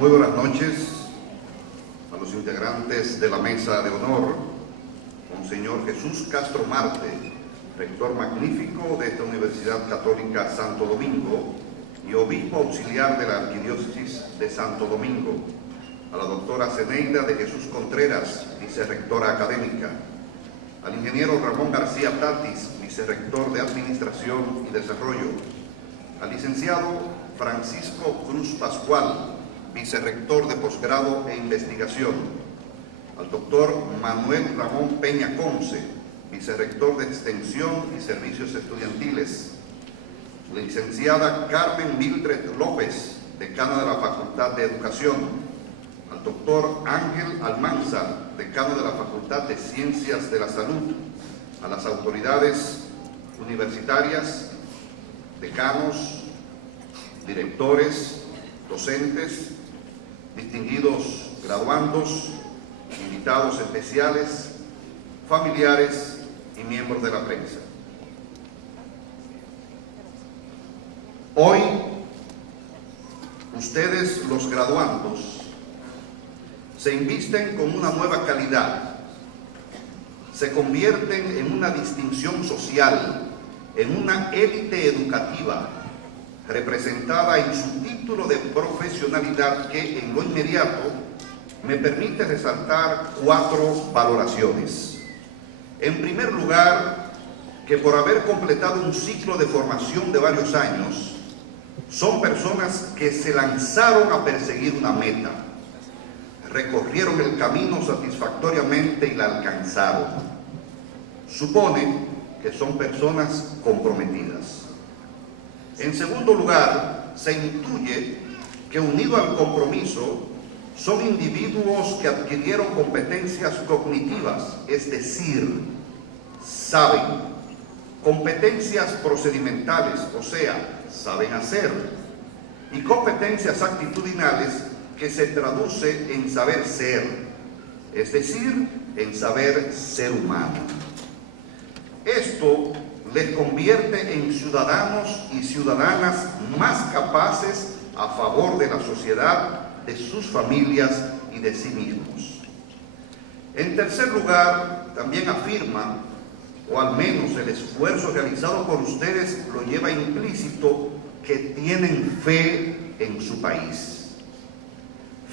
Muy buenas noches a los integrantes de la mesa de honor, Monseñor Jesús Castro Marte, rector magnífico de esta Universidad Católica Santo Domingo y obispo auxiliar de la Arquidiócesis de Santo Domingo, a la doctora Zeneida de Jesús Contreras, vicerrectora académica, al ingeniero Ramón García Tatis, vicerrector de Administración y Desarrollo, al licenciado Francisco Cruz Pascual, vicerrector de Posgrado e Investigación, al doctor Manuel Ramón Peña Conce, vicerrector de Extensión y Servicios Estudiantiles, la licenciada Carmen Mildred López, decana de la Facultad de Educación, al doctor Ángel Almanzar, decano de la Facultad de Ciencias de la Salud, a las autoridades universitarias, decanos, directores, docentes, distinguidos graduandos, invitados especiales, familiares y miembros de la prensa. Hoy, ustedes, los graduandos, se invisten con una nueva calidad, se convierten en una distinción social, en una élite educativa, representada en su título de profesionalidad que, en lo inmediato, me permite resaltar 4 valoraciones. En primer lugar, que por haber completado un ciclo de formación de varios años, son personas que se lanzaron a perseguir una meta, recorrieron el camino satisfactoriamente y la alcanzaron. Supone que son personas comprometidas. En segundo lugar, se intuye que, unido al compromiso, son individuos que adquirieron competencias cognitivas, es decir, saben, competencias procedimentales, o sea, saben hacer, y competencias actitudinales que se traduce en saber ser, es decir, en saber ser humano. Esto les convierte en ciudadanos y ciudadanas más capaces a favor de la sociedad, de sus familias y de sí mismos. En tercer lugar, también afirma, o al menos el esfuerzo realizado por ustedes lo lleva implícito, que tienen fe en su país.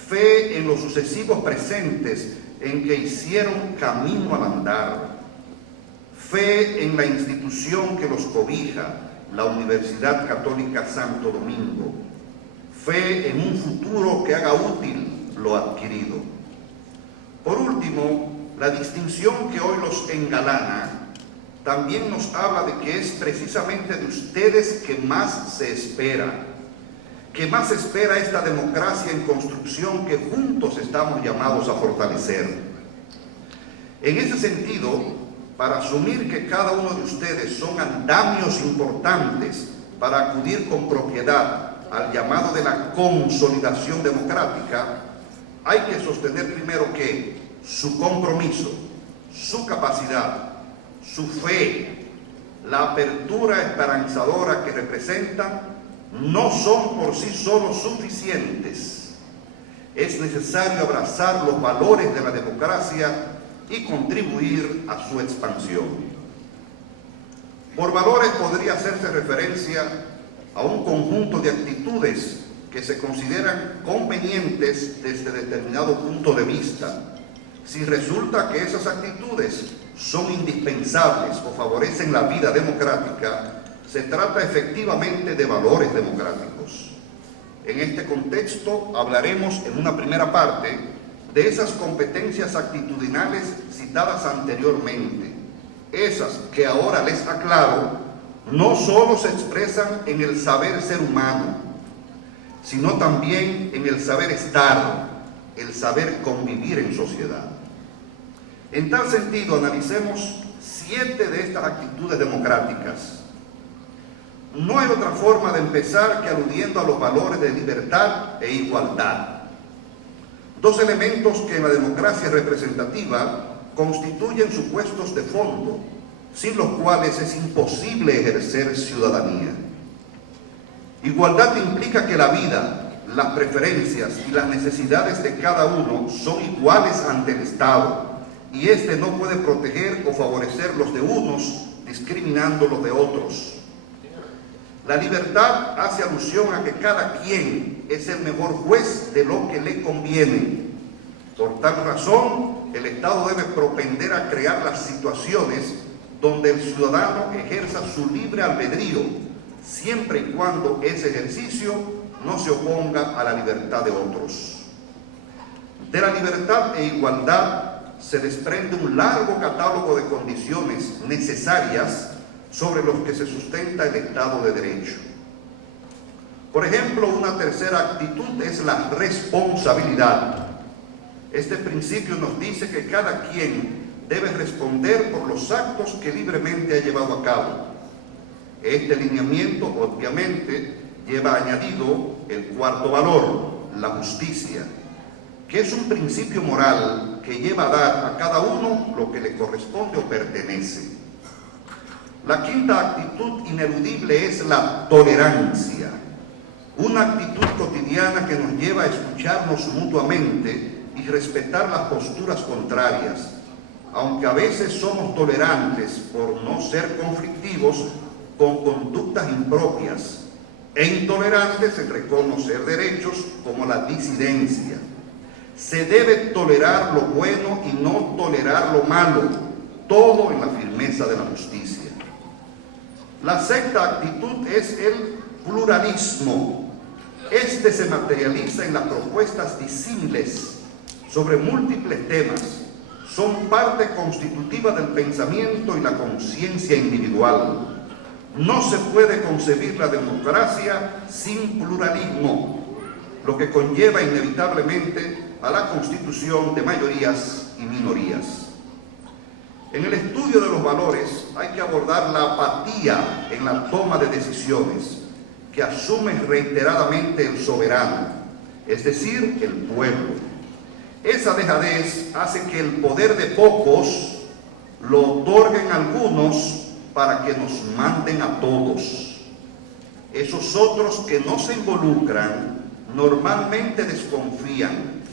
Fe en los sucesivos presentes en que hicieron camino al andar. Fe en la institución que los cobija, la Universidad Católica Santo Domingo. Fe en un futuro que haga útil lo adquirido. Por último, la distinción que hoy los engalana también nos habla de que es precisamente de ustedes que más se espera, que más espera esta democracia en construcción que juntos estamos llamados a fortalecer. En ese sentido, para asumir que cada uno de ustedes son andamios importantes para acudir con propiedad al llamado de la consolidación democrática, hay que sostener primero que su compromiso, su capacidad, su fe, la apertura esperanzadora que representan, no son por sí solos suficientes. Es necesario abrazar los valores de la democracia y contribuir a su expansión. Por valores podría hacerse referencia a un conjunto de actitudes que se consideran convenientes desde determinado punto de vista. Si resulta que esas actitudes son indispensables o favorecen la vida democrática, se trata efectivamente de valores democráticos. En este contexto hablaremos en una primera parte de esas competencias actitudinales citadas anteriormente, esas que ahora les aclaro, no solo se expresan en el saber ser humano, sino también en el saber estar, el saber convivir en sociedad. En tal sentido, analicemos 7 de estas actitudes democráticas. No hay otra forma de empezar que aludiendo a los valores de libertad e igualdad. 2 elementos que en la democracia representativa constituyen supuestos de fondo, sin los cuales es imposible ejercer ciudadanía. Igualdad implica que la vida, las preferencias y las necesidades de cada uno son iguales ante el Estado, y éste no puede proteger o favorecer los de unos discriminando los de otros. La libertad hace alusión a que cada quien es el mejor juez de lo que le conviene. Por tal razón, el Estado debe propender a crear las situaciones donde el ciudadano ejerza su libre albedrío, siempre y cuando ese ejercicio no se oponga a la libertad de otros. De la libertad e igualdad se desprende un largo catálogo de condiciones necesarias sobre los que se sustenta el Estado de Derecho. Por ejemplo, una tercera actitud es la responsabilidad. Este principio nos dice que cada quien debe responder por los actos que libremente ha llevado a cabo. Este lineamiento, obviamente, lleva añadido el cuarto valor, la justicia, que es un principio moral que lleva a dar a cada uno lo que le corresponde o pertenece. La quinta actitud ineludible es la tolerancia, una actitud cotidiana que nos lleva a escucharnos mutuamente y respetar las posturas contrarias, aunque a veces somos tolerantes por no ser conflictivos con conductas impropias e intolerantes en reconocer derechos como la disidencia. Se debe tolerar lo bueno y no tolerar lo malo, todo en la firmeza de la justicia. La sexta actitud es el pluralismo. Este se materializa en las propuestas disímiles sobre múltiples temas. Son parte constitutiva del pensamiento y la conciencia individual. No se puede concebir la democracia sin pluralismo, lo que conlleva inevitablemente a la constitución de mayorías y minorías. En el estudio de los valores hay que abordar la apatía en la toma de decisiones que asume reiteradamente el soberano, es decir, el pueblo. Esa dejadez hace que el poder de pocos lo otorguen algunos para que nos manden a todos. Esos otros que no se involucran normalmente desconfían,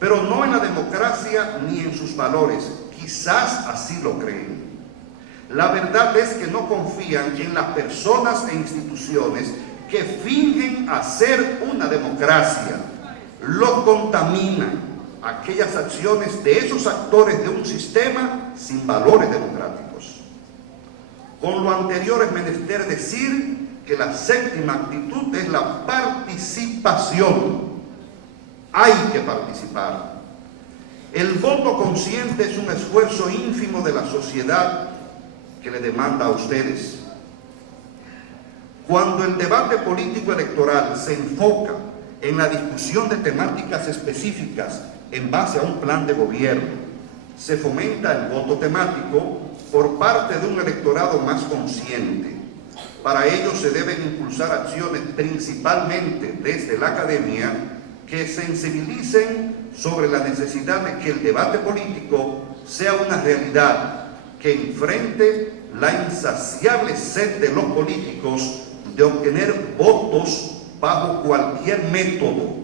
pero no en la democracia ni en sus valores. Quizás así lo creen. La verdad es que no confían en las personas e instituciones que fingen hacer una democracia. Lo contaminan aquellas acciones de esos actores de un sistema sin valores democráticos. Con lo anterior es menester decir que la séptima actitud es la participación. Hay que participar. El voto consciente es un esfuerzo ínfimo de la sociedad que le demanda a ustedes. Cuando el debate político electoral se enfoca en la discusión de temáticas específicas en base a un plan de gobierno, se fomenta el voto temático por parte de un electorado más consciente. Para ello se deben impulsar acciones principalmente desde la academia que sensibilicen sobre la necesidad de que el debate político sea una realidad que enfrente la insaciable sed de los políticos de obtener votos bajo cualquier método,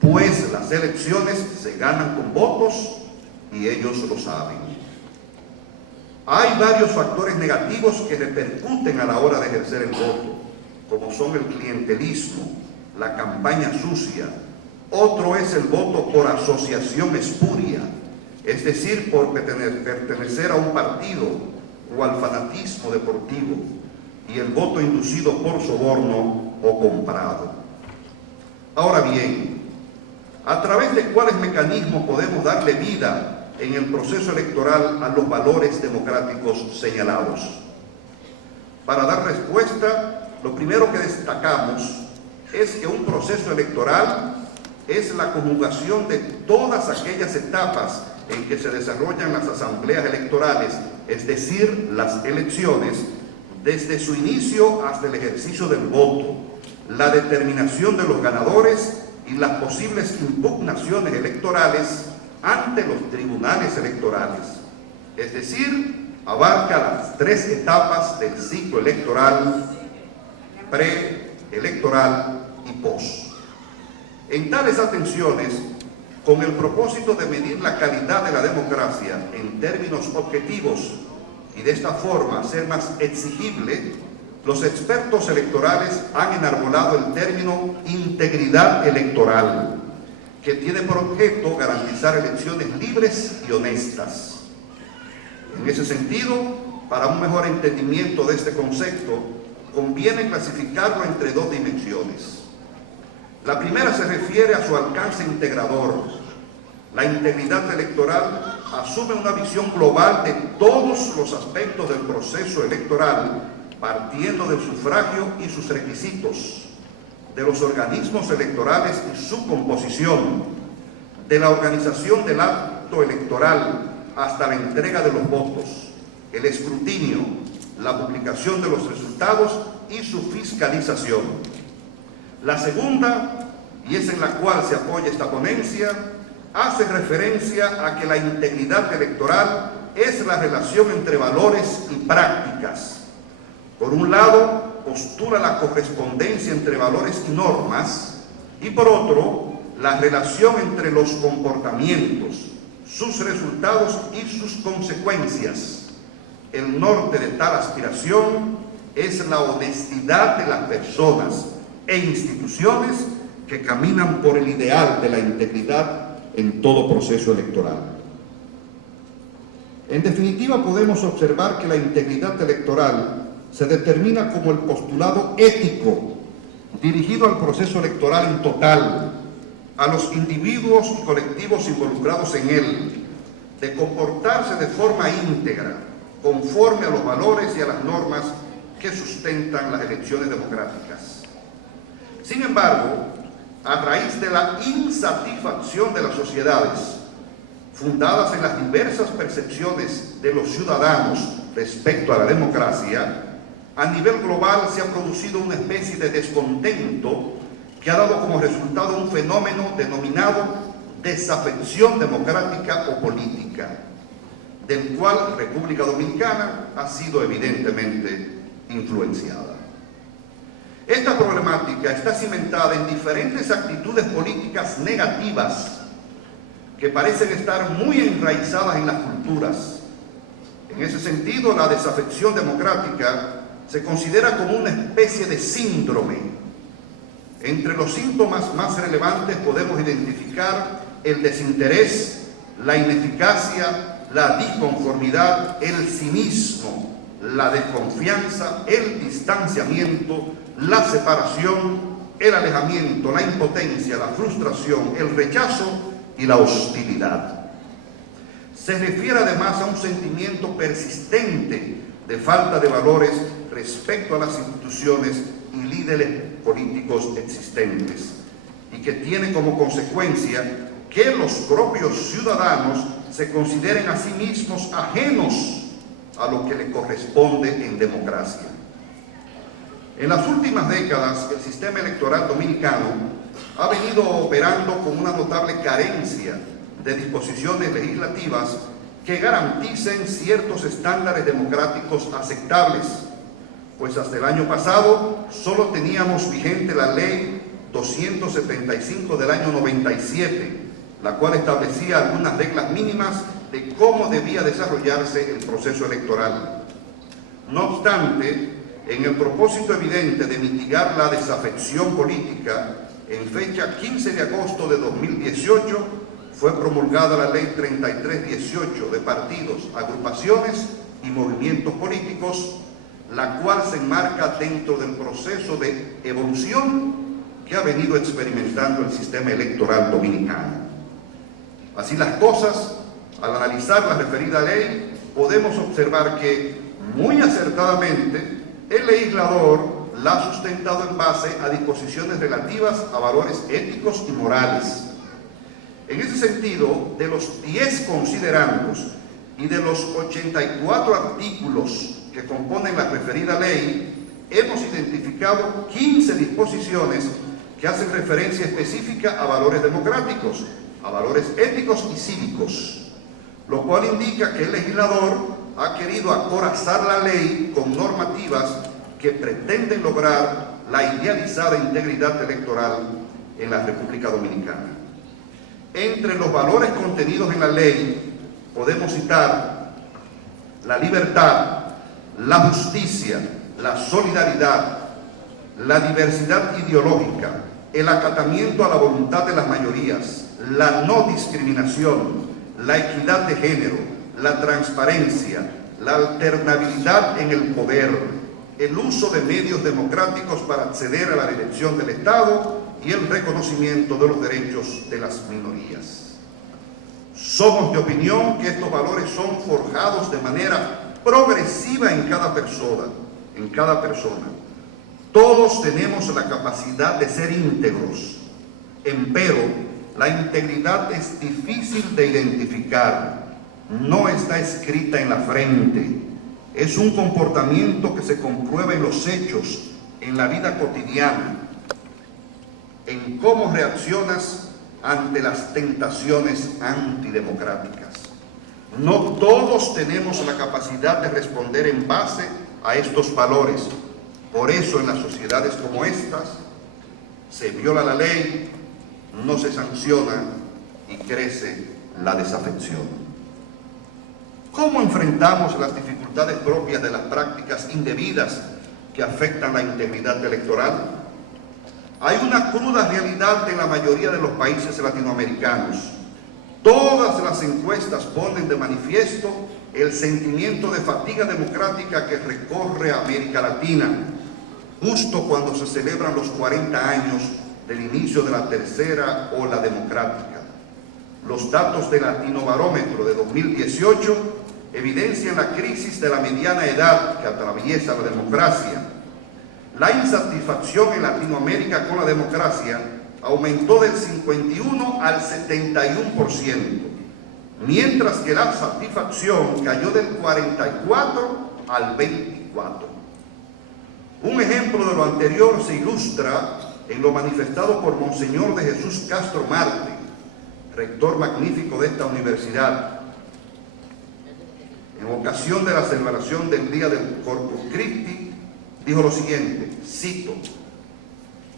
pues las elecciones se ganan con votos y ellos lo saben. Hay varios factores negativos que repercuten a la hora de ejercer el voto, como son el clientelismo, la campaña sucia. Otro es el voto por asociación espuria, es decir, por pertenecer a un partido o al fanatismo deportivo, y el voto inducido por soborno o comprado. Ahora bien, ¿a través de cuáles mecanismos podemos darle vida en el proceso electoral a los valores democráticos señalados? Para dar respuesta, lo primero que destacamos es que un proceso electoral es la conjugación de todas aquellas etapas en que se desarrollan las asambleas electorales, es decir, las elecciones, desde su inicio hasta el ejercicio del voto, la determinación de los ganadores y las posibles impugnaciones electorales ante los tribunales electorales. Es decir, abarca las tres etapas del ciclo electoral, pre, electoral y post. En tales atenciones, con el propósito de medir la calidad de la democracia en términos objetivos y de esta forma ser más exigible, los expertos electorales han enarbolado el término integridad electoral, que tiene por objeto garantizar elecciones libres y honestas. En ese sentido, para un mejor entendimiento de este concepto, conviene clasificarlo entre dos dimensiones. La primera se refiere a su alcance integrador. La integridad electoral asume una visión global de todos los aspectos del proceso electoral, partiendo del sufragio y sus requisitos, de los organismos electorales y su composición, de la organización del acto electoral hasta la entrega de los votos, el escrutinio, la publicación de los resultados y su fiscalización. La segunda, y es en la cual se apoya esta ponencia, hace referencia a que la integridad electoral es la relación entre valores y prácticas. Por un lado, postula la correspondencia entre valores y normas, y por otro, la relación entre los comportamientos, sus resultados y sus consecuencias. El norte de tal aspiración es la honestidad de las personas e instituciones que caminan por el ideal de la integridad en todo proceso electoral. En definitiva, podemos observar que la integridad electoral se determina como el postulado ético dirigido al proceso electoral en total, a los individuos y colectivos involucrados en él, de comportarse de forma íntegra, conforme a los valores y a las normas que sustentan las elecciones democráticas. Sin embargo, a raíz de la insatisfacción de las sociedades, fundadas en las diversas percepciones de los ciudadanos respecto a la democracia, a nivel global se ha producido una especie de descontento que ha dado como resultado un fenómeno denominado desafección democrática o política, del cual República Dominicana ha sido evidentemente influenciada. Esta problemática está cimentada en diferentes actitudes políticas negativas que parecen estar muy enraizadas en las culturas. En ese sentido, la desafección democrática se considera como una especie de síndrome. Entre los síntomas más relevantes podemos identificar el desinterés, la ineficacia, la disconformidad, el cinismo, la desconfianza, el distanciamiento, la separación, el alejamiento, la impotencia, la frustración, el rechazo y la hostilidad. Se refiere además a un sentimiento persistente de falta de valores respecto a las instituciones y líderes políticos existentes, y que tiene como consecuencia que los propios ciudadanos se consideren a sí mismos ajenos a lo que le corresponde en democracia. En las últimas décadas, el sistema electoral dominicano ha venido operando con una notable carencia de disposiciones legislativas que garanticen ciertos estándares democráticos aceptables, pues hasta el año pasado solo teníamos vigente la Ley 275 del año 97, la cual establecía algunas reglas mínimas de cómo debía desarrollarse el proceso electoral. No obstante, en el propósito evidente de mitigar la desafección política, en fecha 15 de agosto de 2018, fue promulgada la Ley 3318 de partidos, agrupaciones y movimientos políticos, la cual se enmarca dentro del proceso de evolución que ha venido experimentando el sistema electoral dominicano. Así las cosas, al analizar la referida ley, podemos observar que, muy acertadamente, el legislador la ha sustentado en base a disposiciones relativas a valores éticos y morales. En ese sentido, de los 10 considerandos y de los 84 artículos que componen la referida ley, hemos identificado 15 disposiciones que hacen referencia específica a valores democráticos, a valores éticos y cívicos, lo cual indica que el legislador ha querido acorazar la ley con normativas que pretenden lograr la idealizada integridad electoral en la República Dominicana. Entre los valores contenidos en la ley podemos citar la libertad, la justicia, la solidaridad, la diversidad ideológica, el acatamiento a la voluntad de las mayorías, la no discriminación, la equidad de género, la transparencia, la alternabilidad en el poder, el uso de medios democráticos para acceder a la dirección del Estado y el reconocimiento de los derechos de las minorías. Somos de opinión que estos valores son forjados de manera progresiva en cada persona. Todos tenemos la capacidad de ser íntegros, empero la integridad es difícil de identificar, no está escrita en la frente, es un comportamiento que se comprueba en los hechos, en la vida cotidiana, en cómo reaccionas ante las tentaciones antidemocráticas. No todos tenemos la capacidad de responder en base a estos valores. Por eso en las sociedades como estas se viola la ley, no se sanciona y crece la desafección. ¿Cómo enfrentamos las dificultades propias de las prácticas indebidas que afectan la integridad electoral? Hay una cruda realidad en la mayoría de los países latinoamericanos. Todas las encuestas ponen de manifiesto el sentimiento de fatiga democrática que recorre América Latina, justo cuando se celebran los 40 años del inicio de la tercera ola democrática. Los datos del Latinobarómetro de 2018 evidencian la crisis de la mediana edad que atraviesa la democracia. La insatisfacción en Latinoamérica con la democracia aumentó del 51 al 71%, mientras que la satisfacción cayó del 44 al 24%. Un ejemplo de lo anterior se ilustra en lo manifestado por Monseñor de Jesús Castro Marte, rector magnífico de esta universidad, en ocasión de la celebración del Día del Corpus Christi, dijo lo siguiente, cito: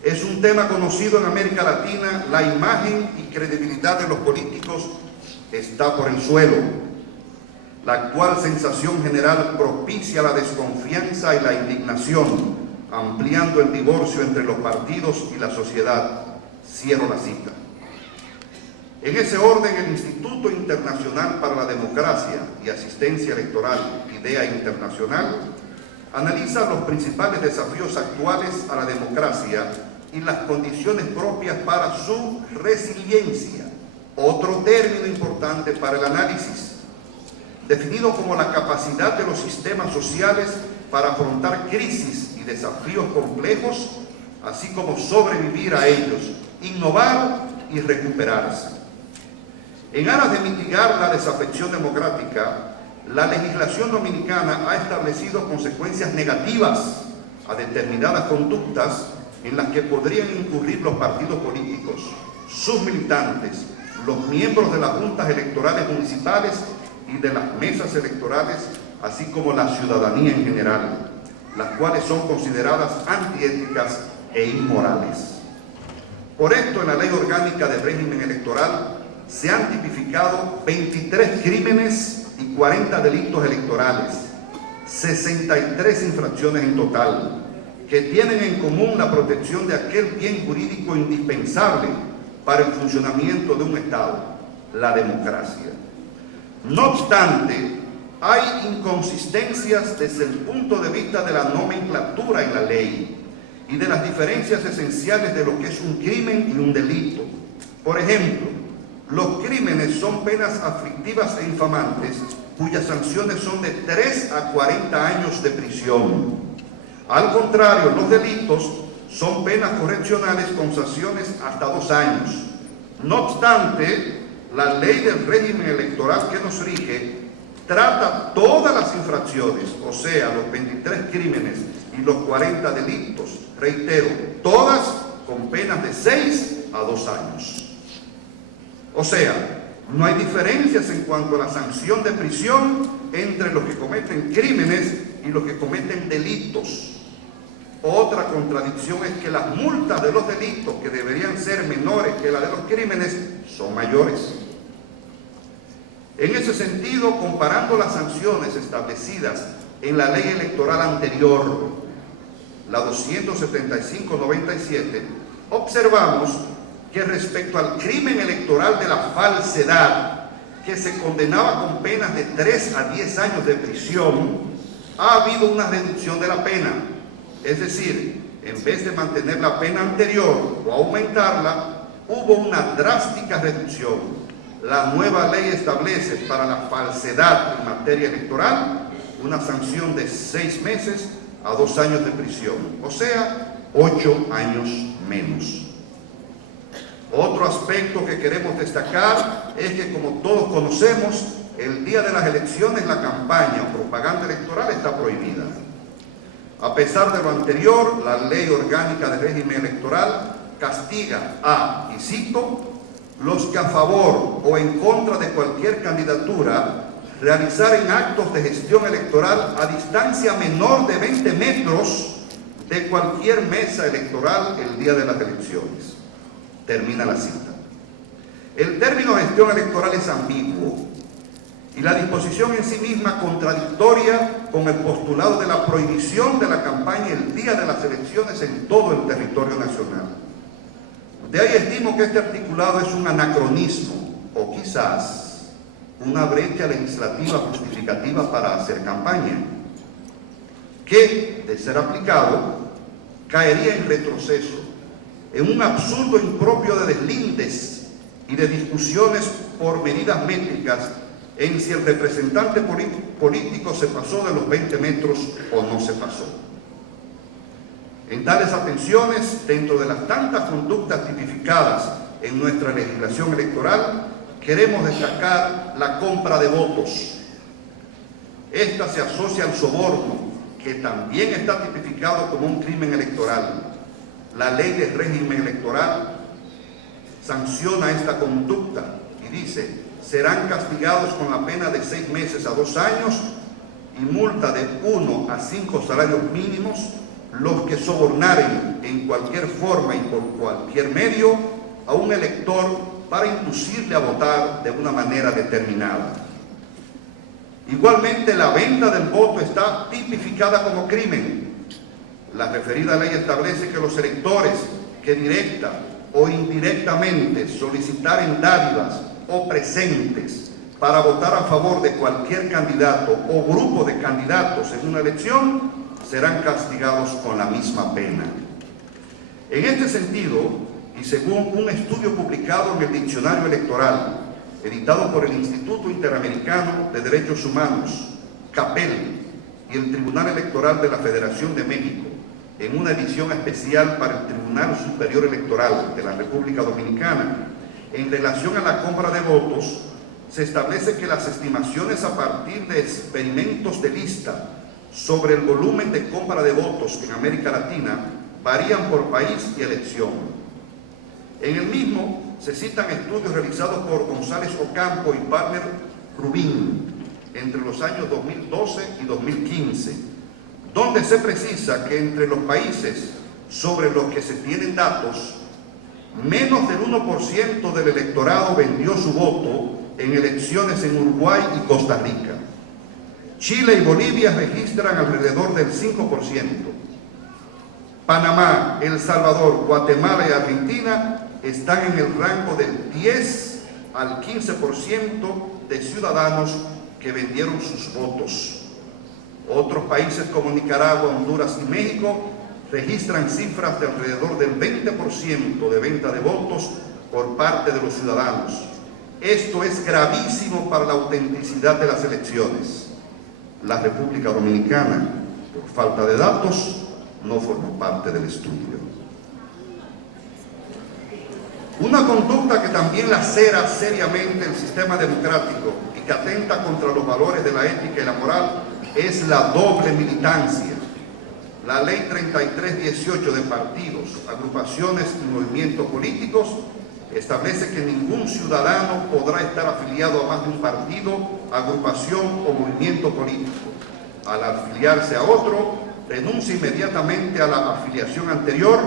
es un tema conocido en América Latina, la imagen y credibilidad de los políticos está por el suelo. La actual sensación general propicia la desconfianza y la indignación, ampliando el divorcio entre los partidos y la sociedad. Cierro la cita. En ese orden, el Instituto Internacional para la Democracia y Asistencia Electoral, IDEA Internacional, analiza los principales desafíos actuales a la democracia y las condiciones propias para su resiliencia. Otro término importante para el análisis, definido como la capacidad de los sistemas sociales para afrontar crisis y desafíos complejos, así como sobrevivir a ellos, innovar y recuperarse. En aras de mitigar la desafección democrática, la legislación dominicana ha establecido consecuencias negativas a determinadas conductas en las que podrían incurrir los partidos políticos, sus militantes, los miembros de las juntas electorales municipales y de las mesas electorales, así como la ciudadanía en general, las cuales son consideradas antiéticas e inmorales. Por esto, en la Ley Orgánica del Régimen Electoral se han tipificado 23 crímenes y 40 delitos electorales, 63 infracciones en total, que tienen en común la protección de aquel bien jurídico indispensable para el funcionamiento de un Estado, la democracia. No obstante, hay inconsistencias desde el punto de vista de la nomenclatura en la ley y de las diferencias esenciales de lo que es un crimen y un delito. Por ejemplo, los crímenes son penas aflictivas e infamantes cuyas sanciones son de 3 a 40 años de prisión. Al contrario, los delitos son penas correccionales con sanciones hasta 2 años. No obstante, la ley del régimen electoral que nos rige trata todas las infracciones, o sea, los 23 crímenes y los 40 delitos, reitero, todas con penas de 6 a 2 años. O sea, no hay diferencias en cuanto a la sanción de prisión entre los que cometen crímenes y los que cometen delitos. Otra contradicción es que las multas de los delitos, que deberían ser menores que las de los crímenes, son mayores. En ese sentido, comparando las sanciones establecidas en la ley electoral anterior, la 275/97, observamos que respecto al crimen electoral de la falsedad, que se condenaba con penas de 3 a 10 años de prisión, ha habido una reducción de la pena. Es decir, en vez de mantener la pena anterior o aumentarla, hubo una drástica reducción. La nueva ley establece para la falsedad en materia electoral una sanción de 6 meses a 2 años de prisión, o sea, 8 años menos. Otro aspecto que queremos destacar es que, como todos conocemos, el día de las elecciones la campaña o propaganda electoral está prohibida. A pesar de lo anterior, la Ley Orgánica de Régimen Electoral castiga a, y cito, los que a favor o en contra de cualquier candidatura realizaren actos de gestión electoral a distancia menor de 20 metros de cualquier mesa electoral el día de las elecciones. Termina la cita. El término gestión electoral es ambiguo y la disposición en sí misma contradictoria con el postulado de la prohibición de la campaña el día de las elecciones en todo el territorio nacional. De ahí estimo que este articulado es un anacronismo o quizás una brecha legislativa justificativa para hacer campaña, que, de ser aplicado, caería en retroceso, en un absurdo impropio de deslindes y de discusiones por medidas métricas en si el representante político se pasó de los 20 metros o no se pasó. En tales atenciones, dentro de las tantas conductas tipificadas en nuestra legislación electoral, queremos destacar la compra de votos. Esta se asocia al soborno, que también está tipificado como un crimen electoral. La ley de régimen electoral sanciona esta conducta y dice: serán castigados con la pena de 6 meses a 2 años y multa de 1 a 5 salarios mínimos los que sobornaren en cualquier forma y por cualquier medio a un elector para inducirle a votar de una manera determinada. Igualmente, la venta del voto está tipificada como crimen. La referida ley establece que los electores que directa o indirectamente solicitaren dádivas o presentes para votar a favor de cualquier candidato o grupo de candidatos en una elección serán castigados con la misma pena. En este sentido, y según un estudio publicado en el Diccionario Electoral, editado por el Instituto Interamericano de Derechos Humanos, CAPEL, y el Tribunal Electoral de la Federación de México, en una edición especial para el Tribunal Superior Electoral de la República Dominicana, en relación a la compra de votos, se establece que las estimaciones a partir de experimentos de lista sobre el volumen de compra de votos en América Latina varían por país y elección. En el mismo se citan estudios realizados por González Ocampo y Palmer Rubín entre los años 2012 y 2015, donde se precisa que entre los países sobre los que se tienen datos, menos del 1% del electorado vendió su voto en elecciones en Uruguay y Costa Rica. Chile y Bolivia registran alrededor del 5%. Panamá, El Salvador, Guatemala y Argentina están en el rango del 10 al 15% de ciudadanos que vendieron sus votos. Otros países como Nicaragua, Honduras y México registran cifras de alrededor del 20% de venta de votos por parte de los ciudadanos. Esto es gravísimo para la autenticidad de las elecciones. La República Dominicana, por falta de datos, no formó parte del estudio. Una conducta que también lacera seriamente el sistema democrático y que atenta contra los valores de la ética y la moral es la doble militancia. La Ley 3318 de partidos, agrupaciones y movimientos políticos establece que ningún ciudadano podrá estar afiliado a más de un partido, agrupación o movimiento político. Al afiliarse a otro, renuncia inmediatamente a la afiliación anterior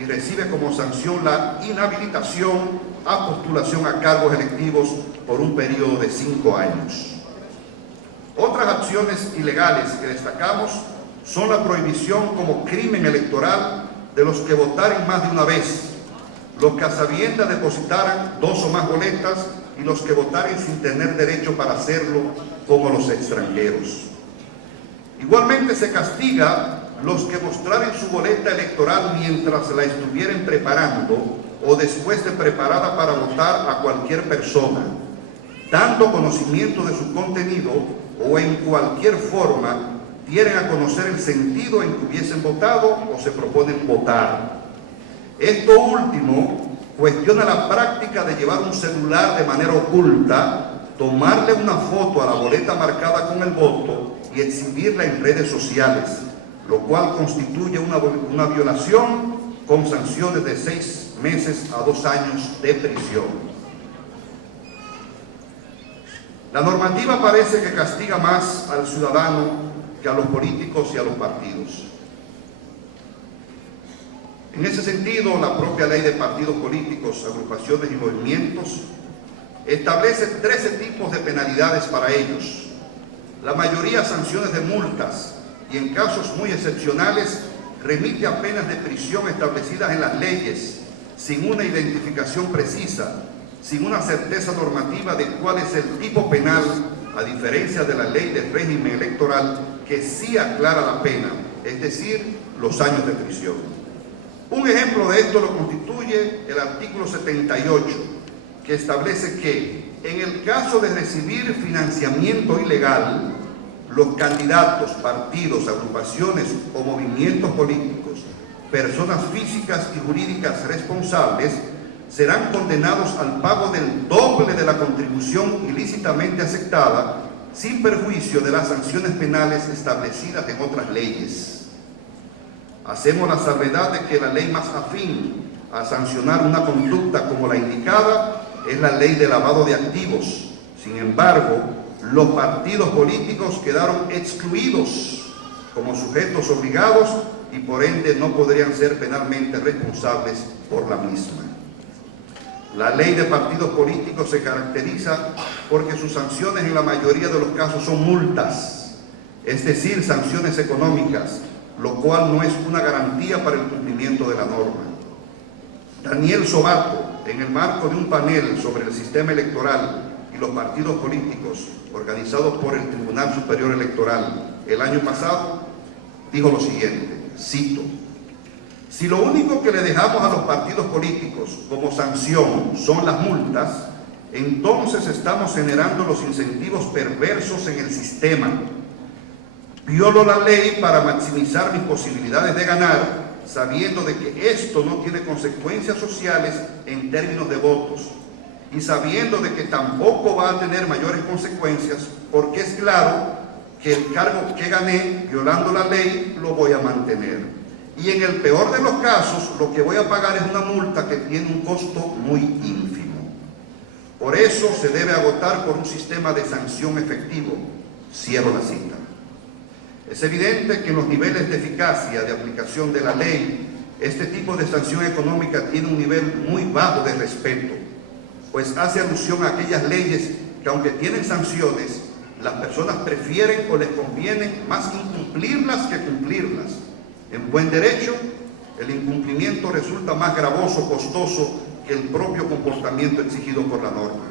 y recibe como sanción la inhabilitación a postulación a cargos electivos por un periodo de 5 años. Otras acciones ilegales que destacamos son la prohibición como crimen electoral de los que votaren más de una vez, los que a sabiendas depositaran 2 o más boletas y los que votaren sin tener derecho para hacerlo, como los extranjeros. Igualmente se castiga los que mostraren su boleta electoral mientras la estuvieren preparando o después de preparada para votar a cualquier persona, dando conocimiento de su contenido o en cualquier forma dieren a conocer el sentido en que hubiesen votado o se proponen votar. Esto último cuestiona la práctica de llevar un celular de manera oculta, tomarle una foto a la boleta marcada con el voto y exhibirla en redes sociales, lo cual constituye una violación con sanciones de 6 meses a 2 años de prisión. La normativa parece que castiga más al ciudadano que a los políticos y a los partidos. En ese sentido, la propia ley de partidos políticos, agrupaciones y movimientos establece 13 tipos de penalidades para ellos. La mayoría sanciones de multas y en casos muy excepcionales remite a penas de prisión establecidas en las leyes, sin una identificación precisa, sin una certeza normativa de cuál es el tipo penal, a diferencia de la ley de régimen electoral que sí aclara la pena, es decir, los años de prisión. Un ejemplo de esto lo constituye el artículo 78, que establece que en el caso de recibir financiamiento ilegal, los candidatos, partidos, agrupaciones o movimientos políticos, personas físicas y jurídicas responsables, serán condenados al pago del doble de la contribución ilícitamente aceptada, sin perjuicio de las sanciones penales establecidas en otras leyes. Hacemos la salvedad de que la ley más afín a sancionar una conducta como la indicada es la ley de lavado de activos. Sin embargo, los partidos políticos quedaron excluidos como sujetos obligados y por ende no podrían ser penalmente responsables por la misma. La ley de partidos políticos se caracteriza porque sus sanciones en la mayoría de los casos son multas, es decir, sanciones económicas, lo cual no es una garantía para el cumplimiento de la norma. Daniel Sobato, en el marco de un panel sobre el sistema electoral y los partidos políticos organizados por el Tribunal Superior Electoral el año pasado, dijo lo siguiente, cito: si lo único que le dejamos a los partidos políticos como sanción son las multas, entonces estamos generando los incentivos perversos en el sistema. Violo la ley para maximizar mis posibilidades de ganar, sabiendo de que esto no tiene consecuencias sociales en términos de votos y sabiendo de que tampoco va a tener mayores consecuencias, porque es claro que el cargo que gané violando la ley lo voy a mantener. Y en el peor de los casos, lo que voy a pagar es una multa que tiene un costo muy ínfimo. Por eso se debe agotar por un sistema de sanción efectivo. Cierro la cita. Es evidente que en los niveles de eficacia de aplicación de la ley, este tipo de sanción económica tiene un nivel muy bajo de respeto, pues hace alusión a aquellas leyes que, aunque tienen sanciones, las personas prefieren o les conviene más incumplirlas que cumplirlas. En buen derecho, el incumplimiento resulta más gravoso, costoso que el propio comportamiento exigido por la norma.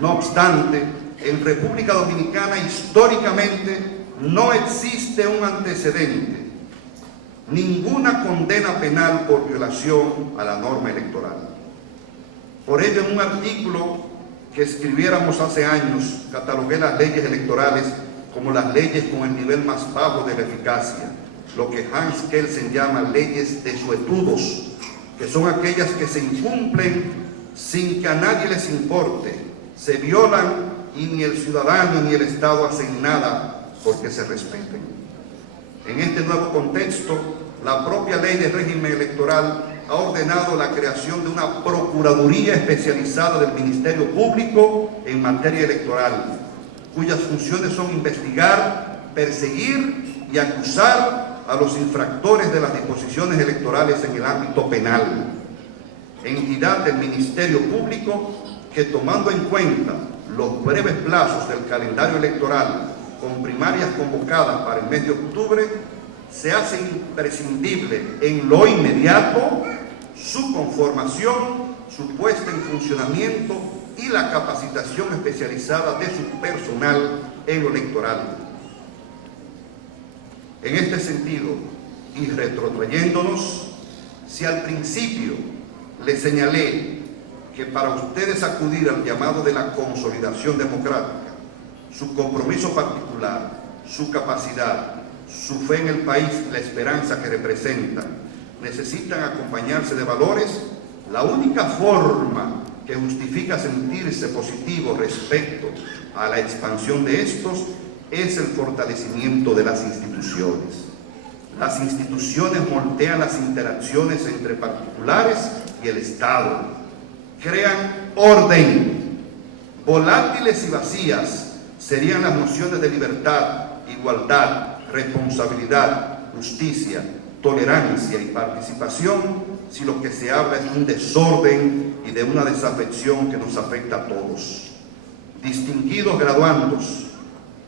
No obstante, en República Dominicana históricamente no existe un antecedente, ninguna condena penal por violación a la norma electoral. Por ello, en un artículo que escribiéramos hace años, catalogué las leyes electorales como las leyes con el nivel más bajo de la eficacia, lo que Hans Kelsen llama leyes desuetudos, que son aquellas que se incumplen sin que a nadie les importe, se violan y ni el ciudadano ni el Estado hacen nada porque se respeten. En este nuevo contexto, la propia ley de régimen electoral ha ordenado la creación de una Procuraduría especializada del Ministerio Público en materia electoral, cuyas funciones son investigar, perseguir y acusar a los infractores de las disposiciones electorales en el ámbito penal. Entidad del Ministerio Público que, tomando en cuenta los breves plazos del calendario electoral con primarias convocadas para el mes de octubre, se hace imprescindible en lo inmediato su conformación, su puesta en funcionamiento y la capacitación especializada de su personal en lo electoral. En este sentido, y retrotrayéndonos, si al principio les señalé que para ustedes acudir al llamado de la consolidación democrática, su compromiso particular, su capacidad, su fe en el país, la esperanza que representan, necesitan acompañarse de valores, la única forma que justifica sentirse positivo respecto a la expansión de estos es el fortalecimiento de las instituciones. Las instituciones moldean las interacciones entre particulares y el Estado, crean orden. Volátiles y vacías serían las nociones de libertad, igualdad, responsabilidad, justicia, tolerancia y participación si lo que se habla es de un desorden y de una desafección que nos afecta a todos. Distinguidos graduandos,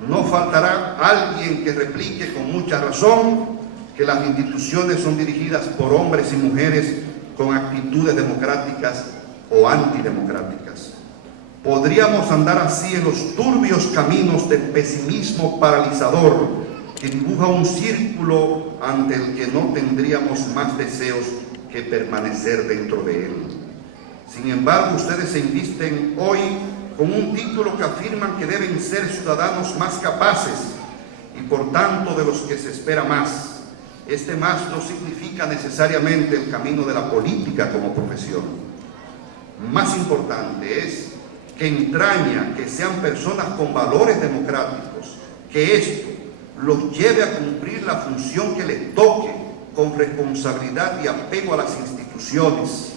no faltará alguien que replique con mucha razón que las instituciones son dirigidas por hombres y mujeres con actitudes democráticas o antidemocráticas. Podríamos andar así en los turbios caminos del pesimismo paralizador que dibuja un círculo ante el que no tendríamos más deseos que permanecer dentro de él. Sin embargo, ustedes se invisten hoy con un título que afirman que deben ser ciudadanos más capaces y por tanto de los que se espera más. Este más no significa necesariamente el camino de la política como profesión. Más importante es que entraña que sean personas con valores democráticos, que esto los lleve a cumplir la función que les toque con responsabilidad y apego a las instituciones.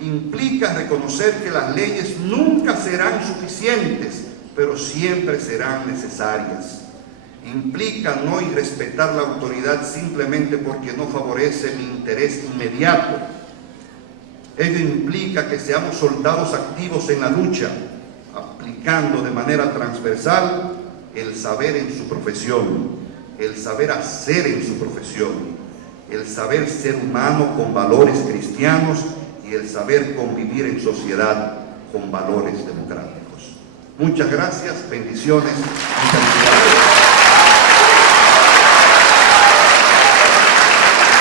Implica reconocer que las leyes nunca serán suficientes, pero siempre serán necesarias. Implica no irrespetar la autoridad simplemente porque no favorece mi interés inmediato. Ello implica que seamos soldados activos en la lucha, aplicando de manera transversal el saber en su profesión, el saber hacer en su profesión, el saber ser humano con valores cristianos y el saber convivir en sociedad con valores democráticos. Muchas gracias, bendiciones y felicidades.